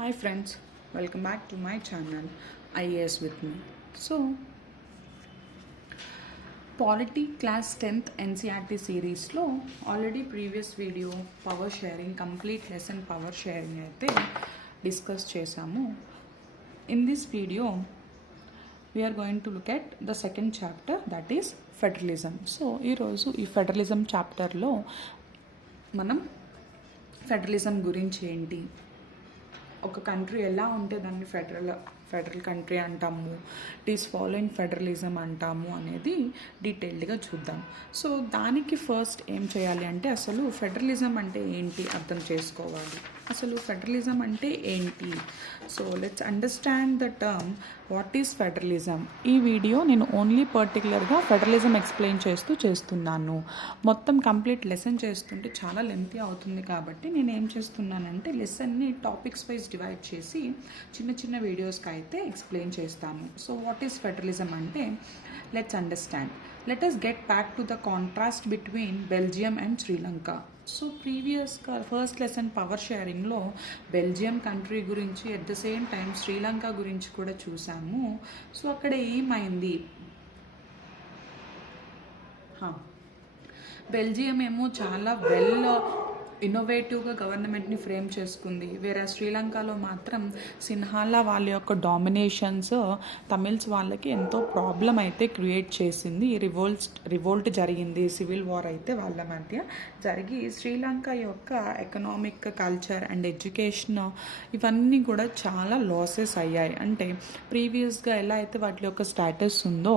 Hi friends, welcome back to my channel IAS with me. So, Polity Class 10th NCRT సిరీస్లో already previous video power sharing complete lesson power sharing అయితే discuss చేసాము. In this video we're going to look at the second chapter, that is federalism. So ఈరోజు ఈ federalism చాప్టర్లో మనం federalism గురించి ఏంటి, ఒక కంట్రీ ఎలా ఉంటే దాన్ని ఫెడరల్ కంట్రీ అంటాము, ఇట్ ఈస్ ఫాలోయింగ్ ఫెడరలిజం అంటాము అనేది డీటెయిల్డ్గా చూద్దాం. సో దానికి ఫస్ట్ ఏం చేయాలి అంటే అసలు ఫెడరలిజం అంటే ఏంటి అర్థం చేసుకోవాలి. అసలు ఫెడరలిజం అంటే ఏంటి? So let's understand the term what is federalism. ఈ వీడియో నేను ఓన్లీ పర్టికులర్గా ఫెడరలిజం ఎక్స్ప్లెయిన్ చేస్తున్నాను. మొత్తం కంప్లీట్ లెసన్ చేస్తుంటే చాలా లెంతీ అవుతుంది కాబట్టి నేను ఏం చేస్తున్నానంటే లెసన్ని టాపిక్స్ వైజ్ డివైడ్ చేసి చిన్న చిన్న వీడియోస్కి అయితే ఎక్స్ప్లెయిన్ చేస్తాను. సో వాట్ ఈస్ ఫెడరలిజం అంటే let's understand. Let us get back to the contrast between Belgium and Sri Lanka. So ప్రీవియస్గా ఫస్ట్ లెసన్ పవర్ షేరింగ్లో బెల్జియం కంట్రీ గురించి at the same time Sri Lanka గురించి కూడా చూసాము. సో అక్కడ ఏమైంది, బెల్జియం ఏమో చాలా ఇన్నోవేటివ్గా గవర్నమెంట్ని ఫ్రేమ్ చేసుకుంది, వేరే శ్రీలంకలో మాత్రం సిన్హాలా వాళ్ళ యొక్క డామినేషన్స్ తమిళ్స్ వాళ్ళకి ఎంతో ప్రాబ్లం అయితే క్రియేట్ చేసింది. రివోల్ట్ జరిగింది, సివిల్ వార్ అయితే వాళ్ళ మధ్య జరిగి శ్రీలంక యొక్క ఎకనామిక్, కల్చర్ అండ్ ఎడ్యుకేషన్ ఇవన్నీ కూడా చాలా లాసెస్ అయ్యాయి. అంటే ప్రీవియస్గా ఎలా అయితే వాటి యొక్క స్టేటస్ ఉందో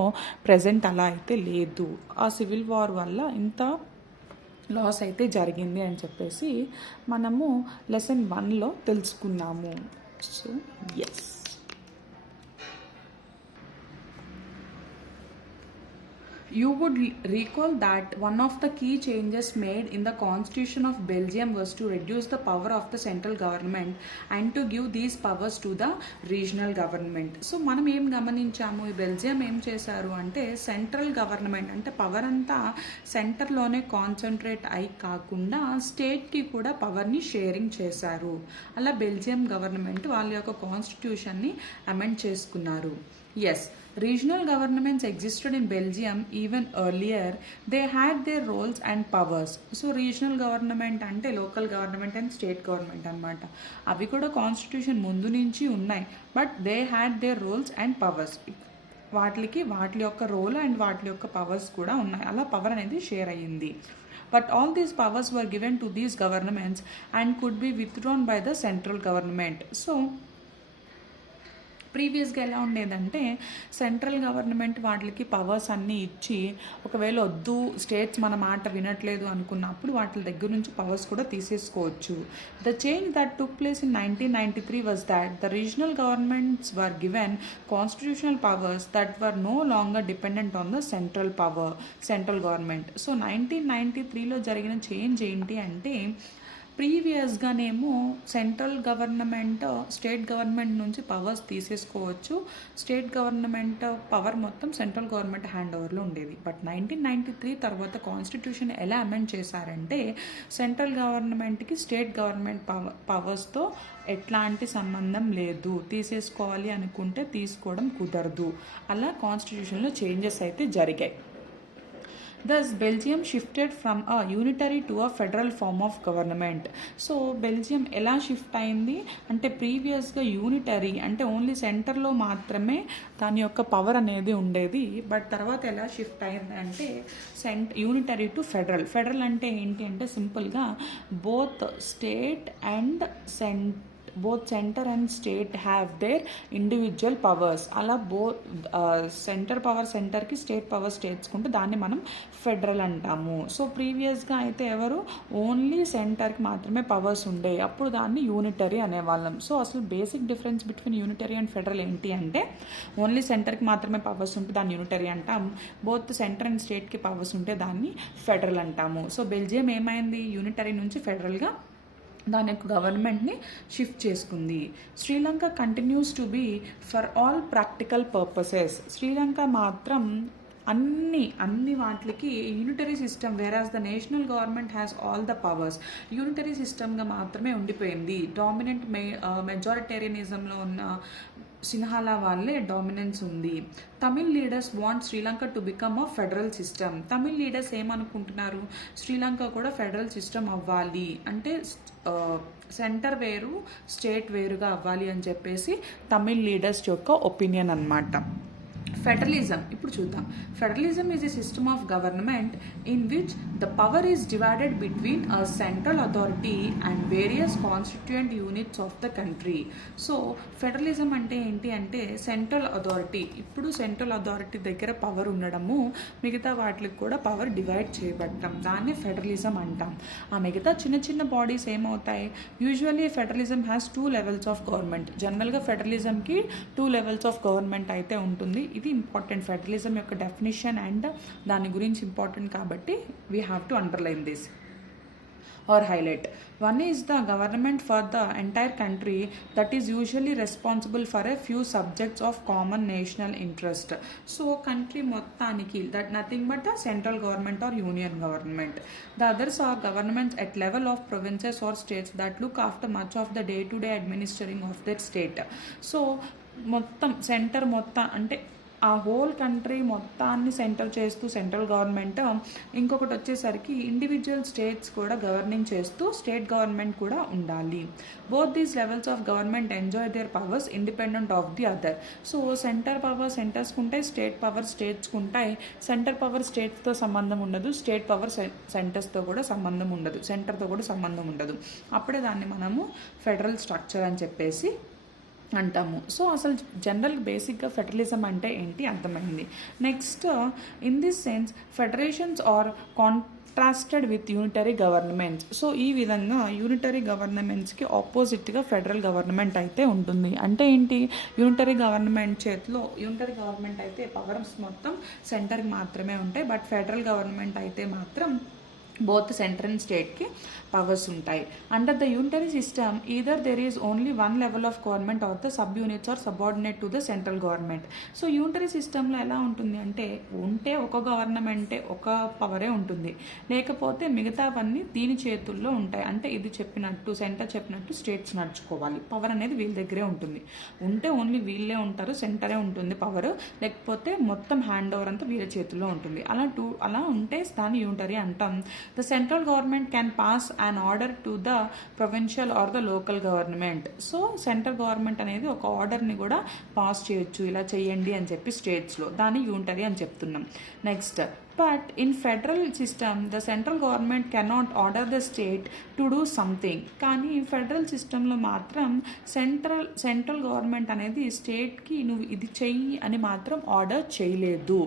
ప్రజెంట్ అలా అయితే లేదు. ఆ సివిల్ వార్ వల్ల ఇంత లాస్ అయితే జరిగింది అని చెప్పేసి మనము లెసన్ 1లో తెలుసుకున్నాము. So yes, you would recall that one of the key changes made in the constitution of Belgium was to reduce the power of the central government and to give these powers to the regional government. So మనం ఏం గమనించాము, ఈ Belgium ఏం చేశారు అంటే central government అంటే power అంతా సెంటర్లోనే concentrate అయి కాకుండా స్టేట్కి కూడా పవర్ని షేరింగ్ చేశారు. అలా బెల్జియం గవర్నమెంట్ వాళ్ళ యొక్క కాన్స్టిట్యూషన్ని అమెండ్ చేసుకున్నారు. Yes, regional governments existed in Belgium even earlier. They had their roles and powers. So regional government అంటే local government and state government అన్నమాట. అవి కూడా కాన్స్టిట్యూషన్ ముందు నుంచి ఉన్నాయి, but they had their roles and powers. వాటి యొక్క రోల్ అండ్ వాటి యొక్క పవర్స్ కూడా ఉన్నాయి. అలా పవర్ అనేది షేర్ అయ్యింది. But all these powers were given to these governments and could be withdrawn by the central government. So ప్రీవియస్గా ఎలా ఉండేదంటే సెంట్రల్ గవర్నమెంట్ వాటికి పవర్స్ అన్నీ ఇచ్చి ఒకవేళ వద్దు స్టేట్స్ మన మాట వినట్లేదు అనుకున్నప్పుడు వాటి దగ్గర నుంచి పవర్స్ కూడా తీసేసుకోవచ్చు. The change that took place in 1993 was that the regional governments were given constitutional powers that were no longer dependent on the central government. So 1993లో జరిగిన చేంజ్ ఏంటి అంటే ప్రీవియస్గానేమో సెంట్రల్ గవర్నమెంట్ స్టేట్ గవర్నమెంట్ నుంచి powers తీసేసుకోవచ్చు, state government power మొత్తం central government hand ఓవర్లో ఉండేది. బట్ 1993 తర్వాత కాన్స్టిట్యూషన్ ఎలా అమెండ్ చేశారంటే సెంట్రల్ గవర్నమెంట్కి స్టేట్ గవర్నమెంట్ పవర్స్తో ఎట్లాంటి సంబంధం లేదు, తీసేసుకోవాలి అనుకుంటే తీసుకోవడం కుదరదు. అలా కాన్స్టిట్యూషన్లో చేంజెస్ అయితే జరిగాయి. Thus, Belgium shifted from a unitary to a federal form of government. So Belgium ఎలా షిఫ్ట్ అయింది అంటే ప్రీవియస్గా యూనిటరీ అంటే ఓన్లీ సెంటర్లో మాత్రమే దాని యొక్క పవర్ అనేది ఉండేది. బట్ తర్వాత ఎలా షిఫ్ట్ అయింది అంటే యూనిటరీ టు ఫెడరల్ అంటే ఏంటి అంటే సింపుల్గా both state and both center and state have their individual powers. అలా సెంటర్ పవర్ సెంటర్కి, స్టేట్ పవర్ స్టేట్స్కుంటే దాన్ని మనం ఫెడరల్ అంటాము. సో ప్రీవియస్గా అయితే ఎవరు ఓన్లీ సెంటర్కి మాత్రమే పవర్స్ ఉండేవి, అప్పుడు దాన్ని యూనిటరీ అనేవాళ్ళం. సో అసలు basic difference between unitary and federal ఏంటి అంటే ఓన్లీ సెంటర్కి మాత్రమే పవర్స్ ఉంటే దాన్ని యూనిటరీ అంటాం, బోత్ సెంటర్ అండ్ స్టేట్కి పవర్స్ ఉంటే దాన్ని ఫెడరల్ అంటాము. సో బెల్జియం ఏమైంది, యూనిటరీ నుంచి ఫెడరల్గా దాని యొక్క గవర్నమెంట్ని షిఫ్ట్ చేసుకుంది. Sri Lanka continues to be for all practical purposes. Sri Lanka మాత్రం అన్ని వాటికి unitary system, whereas the national government has all the powers. యూనిటరీ సిస్టమ్గా మాత్రమే ఉండిపోయింది. డామినెంట్ మెజారిటేరియనిజంలో ఉన్న సిన్హాలా వాళ్ళే డామినెన్స్ ఉంది. Tamil leaders want Sri Lanka to become a federal system. Tamil leaders ఏమనుకుంటున్నారు, శ్రీలంక కూడా ఫెడరల్ సిస్టమ్ అవ్వాలి అంటే సెంటర్ వేరు స్టేట్ వేరుగా అవ్వాలి అని చెప్పేసి తమిళ్ లీడర్స్ యొక్క ఒపీనియన్ అన్నమాట. ఫెడరలిజం ఇప్పుడు చూద్దాం. Federalism is a system of government in which the power is divided between a central authority and various constituent units of the country. So federalism అంటే ఏంటి అంటే సెంట్రల్ అథారిటీ, ఇప్పుడు సెంట్రల్ అథారిటీ దగ్గర power ఉండడము, మిగతా వాటికి కూడా పవర్ డివైడ్ చేయబడటం, దాన్ని ఫెడరలిజం అంటాం. ఆ మిగతా చిన్న చిన్న బాడీస్ ఏమవుతాయి, usually federalism has 2 levels of government. జనరల్గా ఫెడరలిజంకి 2 levels ఆఫ్ గవర్నమెంట్ అయితే ఉంటుంది. ఇది ఇంపార్టెంట్, ఫెడరలిజం యొక్క డెఫినేషన్ అండ్ దాని గురించి ఇంపార్టెంట్ కాబట్టి we have to underline this or highlight. One is the government for the entire country that is usually responsible for a few subjects of common national interest. So country మొత్తానికి that nothing but the central government or union government. The others are governments at level of provinces or states that look after much of the day-to-day administering of that state. So మొత్తం centre మొత్తం అంటే ఆ whole country మొత్తాన్ని centre చేస్తూ central government, ఇంకొకటి వచ్చేసరికి individual states కూడా governing చేస్తూ స్టేట్ గవర్నమెంట్ కూడా ఉండాలి. Both these levels of government enjoy their powers independent of the other. So centre power సెంటర్స్కి ఉంటాయి, స్టేట్ పవర్ స్టేట్స్కి ఉంటాయి. సెంటర్ పవర్ స్టేట్స్తో సంబంధం ఉండదు, స్టేట్ పవర్ సెంటర్స్తో కూడా సంబంధం ఉండదు, సెంటర్తో కూడా సంబంధం ఉండదు. అప్పుడే దాన్ని మనము ఫెడరల్ స్ట్రక్చర్ అని చెప్పేసి అంటాము. సో అసలు జనరల్ బేసిక్గా ఫెడరలిజం అంటే ఏంటి అర్థమైంది. Next, in this sense federations are contrasted with unitary governments. So ఈ విధంగా యూనిటరీ గవర్నమెంట్స్కి ఆపోజిట్గా ఫెడరల్ గవర్నమెంట్ అయితే ఉంటుంది. అంటే ఏంటి, యూనిటరీ గవర్నమెంట్ అయితే పవర్స్ మొత్తం సెంటర్కి మాత్రమే ఉంటాయి, బట్ ఫెడరల్ గవర్నమెంట్ అయితే మాత్రం both సెంటర్ అండ్ స్టేట్కి పవర్స్ ఉంటాయి. Under the unitary system either there is only 1 level of government or the sub units are subordinate to the central government. So unitary సిస్టంలో ఎలా ఉంటుంది అంటే ఉంటే ఒక గవర్నమెంటే ఒక పవరే ఉంటుంది, లేకపోతే మిగతావన్నీ దీని చేతుల్లో ఉంటాయి. అంటే ఇది చెప్పినట్టు సెంటర్ చెప్పినట్టు స్టేట్స్ నడుచుకోవాలి, పవర్ అనేది వీళ్ళ దగ్గరే ఉంటుంది. ఉంటే ఓన్లీ వీళ్ళే ఉంటారు, సెంటరే ఉంటుంది పవర్, లేకపోతే మొత్తం హ్యాండ్ ఓవర్ అంతా వీళ్ళ చేతుల్లో ఉంటుంది. అలా ఉంటే దాన్ని యూనిటరీ అంటాం. The central government can pass an order to the provincial or the local government. So central government అనేది ఒక ఆర్డర్ని కూడా పాస్ చేయొచ్చు, ఇలా చేయండి అని చెప్పి స్టేట్స్లో, దాన్ని యూనిటరీ అని చెప్తున్నాం. Next, but in federal system the central government cannot order the state to do something. కానీ ఫెడరల్ సిస్టంలో మాత్రం సెంట్రల్ గవర్నమెంట్ అనేది స్టేట్కి నువ్వు ఇది చెయ్యి అని మాత్రం ఆర్డర్ చేయలేదు.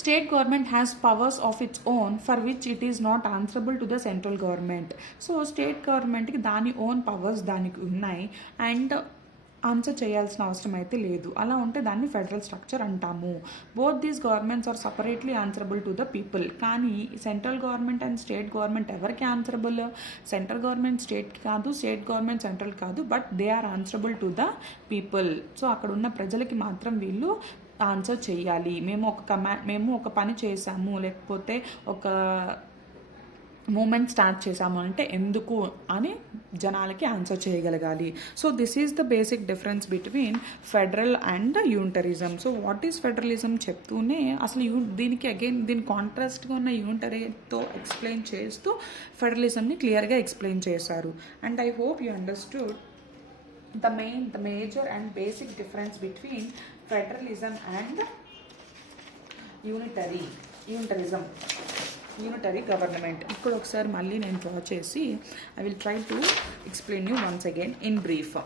State government has powers of its own for which it is not answerable to the central government. So state government కి దాని ఓన్ పవర్స్ దానికి ఉన్నాయి అండ్ ఆన్సర్ చేయాల్సిన అవసరం అయితే లేదు. అలా ఉంటే దాన్ని ఫెడరల్ స్ట్రక్చర్ అంటాము. Both these governments are separately answerable to the people. కానీ central government and state government ఎవరికి ఆన్సరబుల్, సెంట్రల్ గవర్నమెంట్ స్టేట్కి కాదు, స్టేట్ గవర్నమెంట్ సెంట్రల్ కాదు, but they are answerable to the people. So అక్కడ ఉన్న ప్రజలకి మాత్రం వీళ్ళు ఆన్సర్ చేయాలి. మేము ఒక పని చేసాము, లేకపోతే ఒక మూమెంట్ స్టార్ట్ చేసాము అంటే ఎందుకు అని జనాలకి ఆన్సర్ చేయగలగాలి. So this is the basic difference between federal and unitarism. So what is federalism చెప్తూనే అసలు దీనికి అగైన్ దీని కాంట్రాస్ట్గా ఉన్న యూనిటరీతో ఎక్స్ప్లెయిన్ చేస్తూ ఫెడరలిజంని క్లియర్గా ఎక్స్ప్లెయిన్ చేశారు. And I hope you understood the major and basic difference between federalism and unitary government. ఇక్కడ ఒకసారి మళ్ళీ నేను డ్రా చేసి I will try to explain you once again in brief.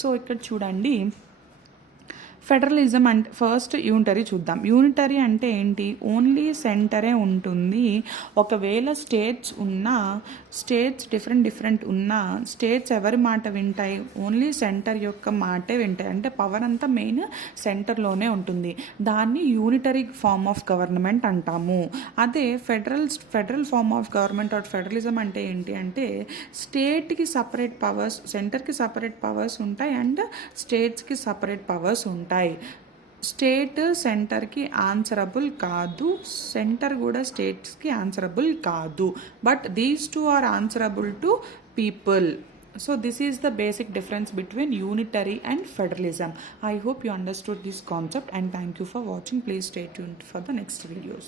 So ఇక్కడ చూడండి, ఫెడరలిజం అంటే ఫస్ట్ యూనిటరీ చూద్దాం. యూనిటరీ అంటే ఏంటి, ఓన్లీ సెంటరే ఉంటుంది. ఒకవేళ స్టేట్స్ డిఫరెంట్ ఉన్నా స్టేట్స్ ఎవరి మాట వింటాయి, ఓన్లీ సెంటర్ యొక్క మాటే వింటాయి. అంటే పవర్ అంతా మెయిన్ సెంటర్లోనే ఉంటుంది. దాన్ని యూనిటరీ ఫార్మ్ ఆఫ్ గవర్నమెంట్ అంటాము. అదే federal form of government or federalism అంటే ఏంటి అంటే స్టేట్కి సపరేట్ పవర్స్, సెంటర్కి సపరేట్ పవర్స్ ఉంటాయి అండ్ స్టేట్స్కి సపరేట్ పవర్స్ ఉంటాయి. ఉంటాయి. స్టేట్ సెంటర్కి ఆన్సరబుల్ కాదు, సెంటర్ కూడా స్టేట్స్కి ఆన్సరబుల్ కాదు, but these two are answerable to people. So this is the basic difference between unitary and federalism. I hope you understood this concept, and thank you for watching. Please stay tuned for the next videos.